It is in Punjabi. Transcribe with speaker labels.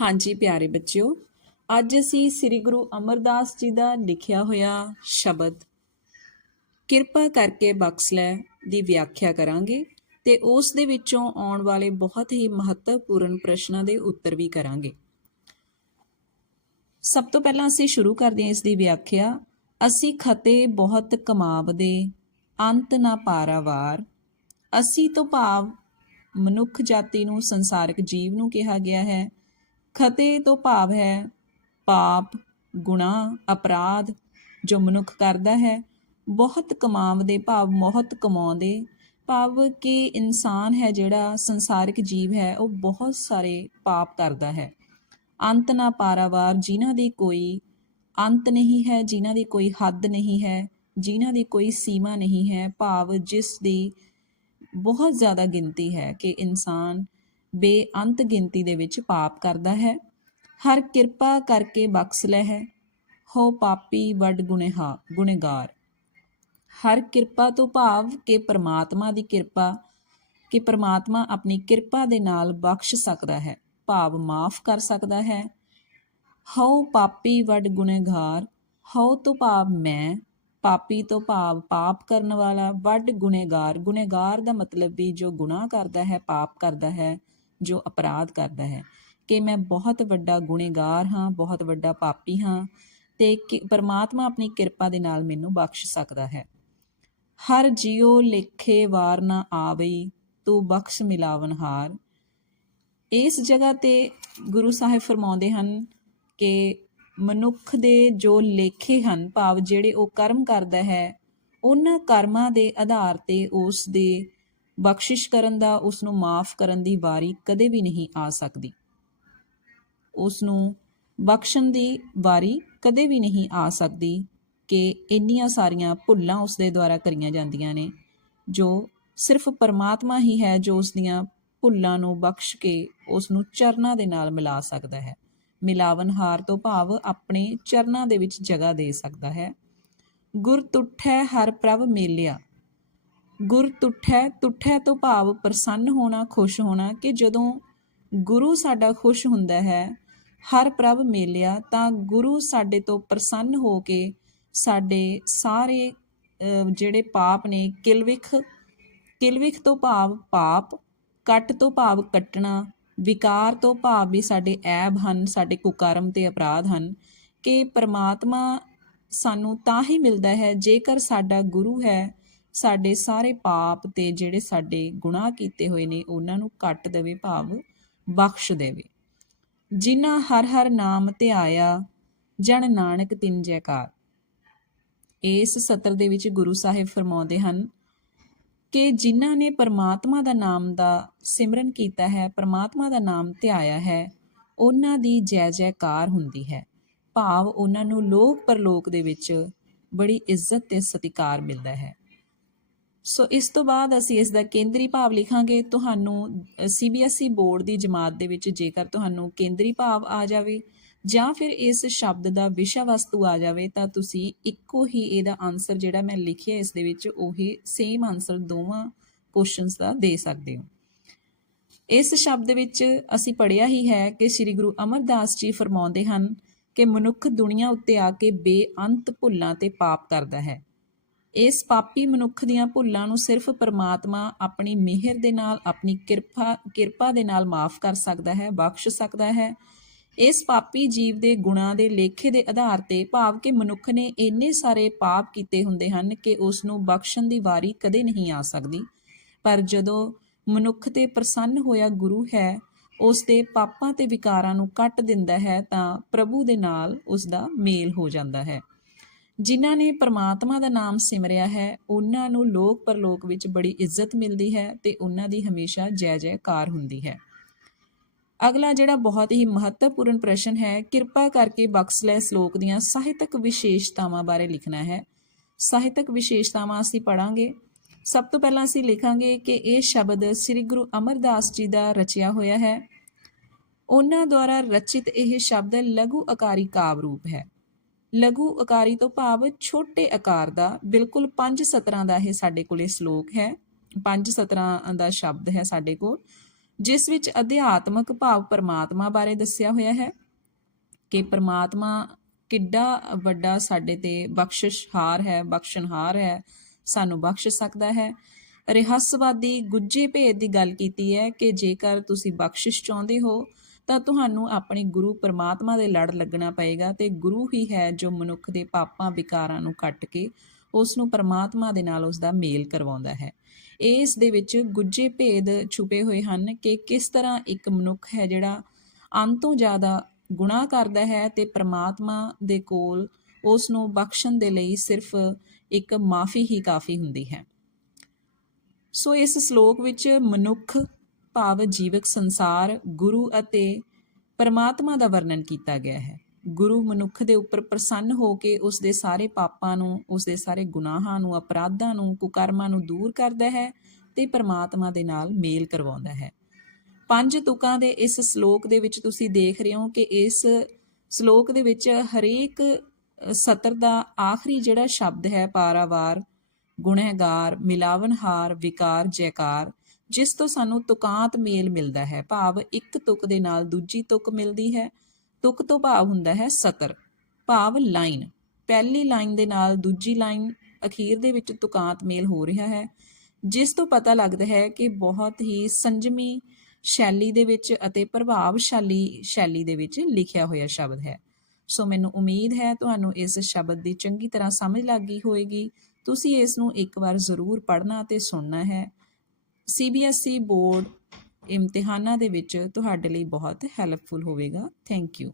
Speaker 1: ਹਾਂਜੀ ਪਿਆਰੇ ਬੱਚਿਓ, ਅੱਜ ਅਸੀਂ ਸ੍ਰੀ ਗੁਰੂ ਅਮਰਦਾਸ ਜੀ ਦਾ ਲਿਖਿਆ ਹੋਇਆ ਸ਼ਬਦ ਕਿਰਪਾ ਕਰਕੇ ਬਖਸ਼ ਲੈ ਦੀ ਵਿਆਖਿਆ ਕਰਾਂਗੇ ਤੇ ਉਸ ਦੇ ਵਿੱਚੋਂ ਆਉਣ ਵਾਲੇ ਬਹੁਤ ਹੀ ਮਹੱਤਵਪੂਰਨ ਪ੍ਰਸ਼ਨਾਂ ਦੇ ਉੱਤਰ ਵੀ ਕਰਾਂਗੇ। ਸਭ ਤੋਂ ਪਹਿਲਾਂ ਅਸੀਂ ਸ਼ੁਰੂ ਕਰਦੇ ਹਾਂ ਇਸ ਦੀ ਵਿਆਖਿਆ। ਅਸੀਂ ਖਤੇ ਬਹੁਤ ਕਮਾਵਦੇ, ਅੰਤ ਨਾ ਪਾਰਾਵਾਰ। ਅਸੀਂ ਤੋਂ ਭਾਵ ਮਨੁੱਖ ਜਾਤੀ ਨੂੰ ਸੰਸਾਰਿਕ ਜੀਵ ਨੂੰ ਕਿਹਾ ਗਿਆ ਹੈ। ਖਤੇ ਤੋਂ ਭਾਵ ਹੈ, ਪਾਪ ਗੁਨਾਹ ਅਪਰਾਧ, ਜੋ ਮਨੁੱਖ ਕਰਦਾ ਹੈ, ਬਹੁਤ ਕਮਾਵਦੇ, ਭਾਵ ਬਹੁਤ ਕਮਾਉਂਦੇ, ਭਾਵ ਕਿ ਇਨਸਾਨ ਹੈ ਜਿਹੜਾ ਸੰਸਾਰਿਕ ਜੀਵ ਹੈ, ਉਹ ਬਹੁਤ ਸਾਰੇ ਪਾਪ ਕਰਦਾ ਹੈ। ਅੰਤ ਨਾ ਪਾਰਾਵਾਰ ਜਿਨ੍ਹਾਂ ਦੀ ਕੋਈ ਅੰਤ ਨਹੀਂ ਹੈ, ਜਿਨ੍ਹਾਂ ਦੀ ਕੋਈ ਹੱਦ ਨਹੀਂ ਹੈ, ਜਿਨ੍ਹਾਂ ਦੀ ਕੋਈ ਸੀਮਾ ਨਹੀਂ ਹੈ, ਭਾਵ ਜਿਸ ਦੀ ਬਹੁਤ ਜ਼ਿਆਦਾ ਗਿਣਤੀ ਹੈ ਕਿ ਇਨਸਾਨ ਬੇਅੰਤ ਗਿਣਤੀ ਦੇ ਵਿੱਚ ਪਾਪ ਕਰਦਾ ਹੈ। ਹਰ ਕਿਰਪਾ ਕਰਕੇ ਬਖਸ਼ ਲੈ ਹੈ। ਹੋ ਪਾਪੀ ਵੱਡ ਗੁਨੇਹਾ, ਗੁਨੇਗਾਰ। ਹਰ ਕਿਰਪਾ ਤੋਂ ਭਾਵ ਕਿ ਪ੍ਰਮਾਤਮਾ ਦੀ ਕਿਰਪਾ, ਕਿ ਪ੍ਰਮਾਤਮਾ ਆਪਣੀ ਕਿਰਪਾ ਦੇ ਨਾਲ ਬਖਸ਼ ਸਕਦਾ ਹੈ, ਭਾਵ ਮਾਫ ਕਰ ਸਕਦਾ ਹੈ। ਹਉ ਪਾਪੀ ਵੱਡ ਗੁਨੇਗਾਰ ਹਉ ਤੋਂ ਭਾਵ ਮੈਂ, ਪਾਪੀ ਤੋਂ ਭਾਵ ਪਾਪ ਕਰਨ ਵਾਲਾ ਵੱਡ ਗੁਨੇਗਾਰ। ਗੁਨੇਗਾਰ ਦਾ ਮਤਲਬ ਵੀ ਜੋ ਗੁਨਾਹ ਕਰਦਾ ਹੈ, ਪਾਪ ਕਰਦਾ ਹੈ ਜੋ ਅਪਰਾਧ ਕਰਦਾ ਹੈ ਕਿ ਮੈਂ ਬਹੁਤ ਵੱਡਾ ਗੁਨੇਗਾਰ ਹਾਂ, ਬਹੁਤ ਵੱਡਾ ਪਾਪੀ ਹਾਂ ਤੇ ਕਿ ਪਰਮਾਤਮਾ ਆਪਣੀ ਕਿਰਪਾ ਦੇ ਨਾਲ ਮੈਨੂੰ ਬਖਸ਼ ਸਕਦਾ ਹੈ। ਹਰ ਜਿਉ ਲੇਖੇ ਵਾਰ ਨਾ ਆਵਈ, ਤੂੰ ਬਖਸ਼ ਮਿਲਾਵਨਹਾਰ ਇਸ ਜਗ੍ਹਾ ਤੇ ਗੁਰੂ ਸਾਹਿਬ ਫਰਮਾਉਂਦੇ ਹਨ ਕਿ ਮਨੁੱਖ ਦੇ ਜੋ ਲੇਖੇ ਹਨ, ਭਾਵ ਜਿਹੜੇ ਉਹ ਕਰਮ ਕਰਦਾ ਹੈ, ਉਹਨਾਂ ਕਰਮਾਂ ਦੇ ਆਧਾਰ ਤੇ ਉਸ ਦੇ ਬਖਸ਼ਿਸ਼ ਕਰਨ ਦਾ ਉਸ ਨੂੰ ਮਾਫ ਕਰਨ ਦੀ ਵਾਰੀ ਕਦੇ ਵੀ ਨਹੀਂ ਆ ਸਕਦੀ। ਉਸ ਨੂੰ ਬਖਸ਼ਣ ਦੀ ਵਾਰੀ ਕਦੇ ਵੀ ਨਹੀਂ ਆ ਸਕਦੀ ਕਿ ਇੰਨੀਆਂ ਸਾਰੀਆਂ ਭੁੱਲਾਂ ਉਸ ਦੇ ਦੁਆਰਾ ਕਰੀਆਂ ਜਾਂਦੀਆਂ ਨੇ, ਜੋ ਸਿਰਫ ਪਰਮਾਤਮਾ ਹੀ ਹੈ ਜੋ ਉਸ ਦੀਆਂ ਭੁੱਲਾਂ ਨੂੰ ਬਖਸ਼ ਕੇ ਉਸ ਨੂੰ ਚਰਨਾਂ ਦੇ ਨਾਲ ਮਿਲਾ ਸਕਦਾ ਹੈ। ਮਿਲਾਵਨਹਾਰ ਤੋਂ ਭਾਵ ਆਪਣੇ ਚਰਨਾਂ ਦੇ ਵਿੱਚ ਜਗ੍ਹਾ ਦੇ ਸਕਦਾ ਹੈ। ਗੁਰ ਤੁਠੈ ਹਰ ਪ੍ਰਭ ਮੇਲਿਆ ਗੁਰ ਤੁਠੈ ਤੁਠੈ ਤੋਂ ਭਾਵ ਪ੍ਰਸੰਨ ਹੋਣਾ, ਖੁਸ਼ ਹੋਣਾ ਕਿ ਜਦੋਂ ਗੁਰੂ ਸਾਡਾ ਖੁਸ਼ ਹੁੰਦਾ ਹੈ, ਹਰ ਪ੍ਰਭ ਮੇਲਿਆ, ਤਾਂ ਗੁਰੂ ਸਾਡੇ ਤੋਂ ਪ੍ਰਸੰਨ ਹੋ ਕੇ ਸਾਡੇ ਸਾਰੇ ਜਿਹੜੇ ਪਾਪ ਨੇ, ਕਿਲਵਿਖ ਕਿਲਵਿਖ ਤੋਂ ਭਾਵ ਪਾਪ, ਕੱਟ ਤੋਂ ਭਾਵ ਕੱਟਣਾ, ਵਿਕਾਰ ਤੋਂ ਭਾਵ ਵੀ ਸਾਡੇ ਐਬ ਹਨ, ਸਾਡੇ ਕੁਕਰਮ ਤੇ ਅਪਰਾਧ ਹਨ, ਕਿ ਪਰਮਾਤਮਾ ਸਾਨੂੰ ਤਾਂ ਹੀ ਮਿਲਦਾ ਹੈ ਜੇਕਰ ਸਾਡਾ ਗੁਰੂ ਹੈ ਸਾਡੇ ਸਾਰੇ ਪਾਪ ਤੇ ਜਿਹੜੇ ਸਾਡੇ ਗੁਨਾਹ ਕੀਤੇ ਹੋਏ ਨੇ, ਉਹਨਾਂ ਨੂੰ ਕੱਟ ਦੇਵੇ, ਭਾਵ ਬਖਸ਼ ਦੇਵੇ। ਜਿਨ੍ਹਾਂ ਹਰ ਹਰ ਨਾਮ ਧਿਆਇਆ ਜਨ ਨਾਨਕ ਤਿੰਨ ਜੈਕਾਰ। ਇਸ ਸਤਰ ਦੇ ਵਿੱਚ ਗੁਰੂ ਸਾਹਿਬ ਫਰਮਾਉਂਦੇ ਹਨ ਕਿ ਜਿਨ੍ਹਾਂ ਨੇ ਪਰਮਾਤਮਾ ਦਾ ਨਾਮ ਦਾ ਸਿਮਰਨ ਕੀਤਾ ਹੈ, ਪਰਮਾਤਮਾ ਦਾ ਨਾਮ ਧਿਆਇਆ ਹੈ, ਉਹਨਾਂ ਦੀ ਜੈ ਜੈਕਾਰ ਹੁੰਦੀ ਹੈ। ਭਾਵ ਉਹਨਾਂ ਨੂੰ ਲੋਕ ਪਰਲੋਕ ਦੇ ਵਿੱਚ ਬੜੀ ਇੱਜ਼ਤ ਤੇ ਸਤਿਕਾਰ ਮਿਲਦਾ ਹੈ। ਸੋ ਇਸ ਤੋਂ ਬਾਅਦ ਅਸੀਂ ਇਸ ਦਾ ਕੇਂਦਰੀ ਭਾਵ ਲਿਖਾਂਗੇ। ਤੁਹਾਨੂੰ ਸੀਬੀਐਸਈ ਬੋਰਡ ਦੀ ਜਮਾਤ ਦੇ ਵਿੱਚ ਜੇਕਰ ਤੁਹਾਨੂੰ ਕੇਂਦਰੀ ਭਾਵ ਆ ਜਾਵੇ ਜਾਂ ਫਿਰ ਇਸ ਸ਼ਬਦ ਦਾ ਵਿਸ਼ਾ ਵਸਤੂ ਆ ਜਾਵੇ, ਤਾਂ ਤੁਸੀਂ ਇੱਕੋ ਹੀ ਇਹਦਾ ਆਨਸਰ ਜਿਹੜਾ ਮੈਂ ਲਿਖਿਆ ਇਸ ਦੇ ਵਿੱਚ, ਉਹੀ ਸੇਮ ਆਨਸਰ ਦੋਵਾਂ ਕੁਐਸਚਨਸ ਦਾ ਦੇ ਸਕਦੇ ਹੋ। ਇਸ ਸ਼ਬਦ ਵਿੱਚ ਅਸੀਂ ਪੜ੍ਹਿਆ ਹੀ ਹੈ ਕਿ ਸ੍ਰੀ ਗੁਰੂ ਅਮਰਦਾਸ ਜੀ ਫਰਮਾਉਂਦੇ ਹਨ ਕਿ ਮਨੁੱਖ ਦੁਨੀਆ ਉੱਤੇ ਆ ਕੇ ਬੇਅੰਤ ਭੁੱਲਾਂ ਤੇ ਪਾਪ ਕਰਦਾ ਹੈ। ਇਸ ਪਾਪੀ ਮਨੁੱਖ ਦੀਆਂ ਭੁੱਲਾਂ ਨੂੰ ਸਿਰਫ ਪਰਮਾਤਮਾ ਆਪਣੀ ਮਿਹਰ ਦੇ ਨਾਲ, ਆਪਣੀ ਕਿਰਪਾ ਕਿਰਪਾ ਦੇ ਨਾਲ ਮਾਫ ਕਰ ਸਕਦਾ ਹੈ, ਬਖਸ਼ ਸਕਦਾ ਹੈ। ਇਸ ਪਾਪੀ ਜੀਵ ਦੇ ਗੁਣਾਂ ਦੇ ਲੇਖੇ ਦੇ ਆਧਾਰ ਤੇ ਭਾਵ ਕਿ ਮਨੁੱਖ ਨੇ ਇੰਨੇ ਸਾਰੇ ਪਾਪ ਕੀਤੇ ਹੁੰਦੇ ਹਨ ਕਿ ਉਸ ਨੂੰ ਬਖਸ਼ਣ ਦੀ ਵਾਰੀ ਕਦੇ ਨਹੀਂ ਆ ਸਕਦੀ। ਪਰ ਜਦੋਂ ਮਨੁੱਖ ਤੇ ਪ੍ਰਸੰਨ ਹੋਇਆ ਗੁਰੂ ਹੈ, ਉਸ ਦੇ ਪਾਪਾਂ ਤੇ ਵਿਕਾਰਾਂ ਨੂੰ ਕੱਟ ਦਿੰਦਾ ਹੈ ਤਾਂ ਪ੍ਰਭੂ ਦੇ ਨਾਲ ਉਸ ਦਾ ਮੇਲ ਹੋ ਜਾਂਦਾ ਹੈ। ਜਿਨ੍ਹਾਂ ਨੇ ਪਰਮਾਤਮਾ ਦਾ ਨਾਮ ਸਿਮਰਿਆ ਹੈ, ਉਹਨਾਂ ਨੂੰ ਲੋਕ ਪਰਲੋਕ ਵਿੱਚ ਬੜੀ ਇੱਜ਼ਤ ਮਿਲਦੀ ਹੈ ਤੇ ਉਹਨਾਂ ਦੀ ਹਮੇਸ਼ਾ ਜੈ ਜੈਕਾਰ ਹੁੰਦੀ ਹੈ। ਅਗਲਾ ਜਿਹੜਾ ਬਹੁਤ ਹੀ ਮਹੱਤਵਪੂਰਨ ਪ੍ਰਸ਼ਨ ਹੈ, ਕਿਰਪਾ ਕਰਕੇ ਬਖਸ਼ ਸ਼ਲੋਕ ਦੀਆਂ ਸਾਹਿਤਕ ਵਿਸ਼ੇਸ਼ਤਾਵਾਂ ਬਾਰੇ ਲਿਖਣਾ ਹੈ। ਸਾਹਿਤਕ ਵਿਸ਼ੇਸ਼ਤਾਵਾਂ ਅਸੀਂ ਪੜਾਂਗੇ ਸਭ ਤੋਂ ਪਹਿਲਾਂ ਅਸੀਂ ਲਿਖਾਂਗੇ ਕਿ ਇਹ ਸ਼ਬਦ ਸ੍ਰੀ ਗੁਰੂ ਅਮਰਦਾਸ ਜੀ ਦਾ ਰਚਿਆ ਹੋਇਆ ਹੈ। ਉਹਨਾਂ ਦੁਆਰਾ ਰਚਿਤ ਇਹ ਸ਼ਬਦ ਲਘੂ ਆਕਾਰੀ ਕਾਵ ਰੂਪ ਹੈ। ਲਘੂ ਆਕਾਰੀ ਤੋਂ ਭਾਵ ਛੋਟੇ ਆਕਾਰ ਦਾ, ਬਿਲਕੁਲ ਪੰਜ ਸਤਰਾਂ ਦਾ ਇਹ ਸਾਡੇ ਕੋਲੇ ਸ਼ਲੋਕ ਹੈ। ਪੰਜ ਸਤਰਾਂ ਦਾ ਸ਼ਬਦ ਹੈ ਸਾਡੇ ਕੋਲ, ਜਿਸ ਵਿੱਚ ਅਧਿਆਤਮਕ ਭਾਵ ਪਰਮਾਤਮਾ ਬਾਰੇ ਦੱਸਿਆ ਹੋਇਆ ਹੈ ਕਿ ਪਰਮਾਤਮਾ ਕਿੱਡਾ ਵੱਡਾ ਸਾਡੇ ਤੇ ਬਖਸ਼ਿਸ਼ਹਾਰ ਹੈ, ਬਖਸ਼ਣਹਾਰ ਹੈ, ਸਾਨੂੰ ਬਖਸ਼ ਸਕਦਾ ਹੈ। ਰਹੱਸਵਾਦੀ ਗੁੱਜੇ ਭੇਦ ਦੀ ਗੱਲ ਕੀਤੀ ਹੈ ਕਿ ਜੇਕਰ ਤੁਸੀਂ ਬਖਸ਼ਿਸ਼ ਚਾਹੁੰਦੇ ਹੋ ਤਾਂ ਤੁਹਾਨੂੰ ਆਪਣੇ ਗੁਰੂ ਪਰਮਾਤਮਾ ਦੇ ਲੜ ਲੱਗਣਾ ਪਏਗਾ ਤੇ ਗੁਰੂ ਹੀ ਹੈ ਜੋ ਮਨੁੱਖ ਦੇ ਪਾਪਾਂ ਵਿਕਾਰਾਂ ਨੂੰ ਕੱਟ ਕੇ ਉਸ ਨੂੰ ਪਰਮਾਤਮਾ ਦੇ ਨਾਲ ਉਸ ਦਾ ਮੇਲ ਕਰਵਾਉਂਦਾ ਹੈ। ਇਸ ਦੇ ਵਿੱਚ ਗੁੱਜੇ ਭੇਦ ਛੁਪੇ ਹੋਏ ਹਨ ਕਿ ਕਿਸ ਤਰ੍ਹਾਂ ਇੱਕ ਮਨੁੱਖ ਹੈ ਜਿਹੜਾ ਅੰਤੋਂ ਜ਼ਿਆਦਾ ਗੁਨਾਹ ਕਰਦਾ ਹੈ ਤੇ ਪ੍ਰਮਾਤਮਾ ਦੇ ਕੋਲ ਉਸ ਨੂੰ ਬਖਸ਼ਣ ਦੇ ਲਈ ਸਿਰਫ ਇੱਕ ਮਾਫੀ ਹੀ ਕਾਫੀ ਹੁੰਦੀ ਹੈ। ਸੋ ਇਸ ਸ਼ਲੋਕ ਵਿੱਚ ਮਨੁੱਖ ਭਾਵ ਜੀਵਕ ਸੰਸਾਰ, ਗੁਰੂ ਅਤੇ ਪਰਮਾਤਮਾ ਦਾ ਵਰਣਨ ਕੀਤਾ ਗਿਆ ਹੈ। ਗੁਰੂ ਮਨੁੱਖ ਦੇ ਉੱਪਰ ਪ੍ਰਸੰਨ ਹੋ ਕੇ ਉਸ ਦੇ ਸਾਰੇ ਪਾਪਾਂ ਨੂੰ, ਉਸ ਦੇ ਸਾਰੇ ਗੁਨਾਹਾਂ ਨੂੰ, ਅਪਰਾਧਾਂ ਨੂੰ, ਕੁਕਰਮਾਂ ਨੂੰ ਦੂਰ ਕਰਦਾ ਹੈ ਤੇ ਪਰਮਾਤਮਾ ਦੇ ਨਾਲ ਮੇਲ ਕਰਵਾਉਂਦਾ ਹੈ। ਪੰਜ ਤੁਕਾਂ ਦੇ ਇਸ ਸ਼ਲੋਕ ਦੇ ਵਿੱਚ ਤੁਸੀਂ ਦੇਖ ਰਹੇ ਹੋ ਕਿ ਇਸ ਸ਼ਲੋਕ ਦੇ ਵਿੱਚ ਹਰੇਕ ਸਤਰ ਦਾ ਆਖਰੀ ਜਿਹੜਾ ਸ਼ਬਦ ਹੈ, ਪਾਰਾਵਾਰ, ਗੁਣਹਗਾਰ, ਮਿਲਾਵਨਹਾਰ, ਵਿਕਾਰ, ਜੈਕਾਰ ਜਿਸ ਤੋਂ ਸਾਨੂੰ ਤੁਕਾਂਤ ਮੇਲ ਮਿਲਦਾ ਹੈ, ਭਾਵ ਇੱਕ ਤੁਕ ਦੇ ਨਾਲ ਦੂਜੀ ਤੁਕ ਮਿਲਦੀ ਹੈ। ਤੁਕ ਤੋਂ ਭਾਵ ਹੁੰਦਾ ਹੈ ਸਕਰ, ਭਾਵ ਲਾਈਨ। ਪਹਿਲੀ ਲਾਈਨ ਦੇ ਨਾਲ ਦੂਜੀ ਲਾਈਨ ਅਖੀਰ ਦੇ ਵਿੱਚ ਤੁਕਾਂਤ ਮੇਲ ਹੋ ਰਿਹਾ ਹੈ, ਜਿਸ ਤੋਂ ਪਤਾ ਲੱਗਦਾ ਹੈ ਕਿ ਬਹੁਤ ਹੀ ਸੰਜਮੀ ਸ਼ੈਲੀ ਦੇ ਵਿੱਚ ਅਤੇ ਪ੍ਰਭਾਵਸ਼ਾਲੀ ਸ਼ੈਲੀ ਦੇ ਵਿੱਚ ਲਿਖਿਆ ਹੋਇਆ ਸ਼ਬਦ ਹੈ। ਸੋ ਮੈਨੂੰ ਉਮੀਦ ਹੈ ਤੁਹਾਨੂੰ ਇਸ ਸ਼ਬਦ ਦੀ ਚੰਗੀ ਤਰ੍ਹਾਂ ਸਮਝ ਲੱਗ ਗਈ ਹੋਵੇਗੀ। ਤੁਸੀਂ ਇਸ ਨੂੰ ਇੱਕ ਵਾਰ ਜ਼ਰੂਰ ਪੜ੍ਹਨਾ ਅਤੇ ਸੁਣਨਾ ਹੈ। ਸੀਬੀਐਸਈ ਬੋਰਡ ਇਮਤਿਹਾਨਾਂ ਦੇ ਵਿੱਚ ਤੁਹਾਡੇ ਲਈ ਬਹੁਤ ਹੈਲਪਫੁਲ ਹੋਵੇਗਾ। Thank you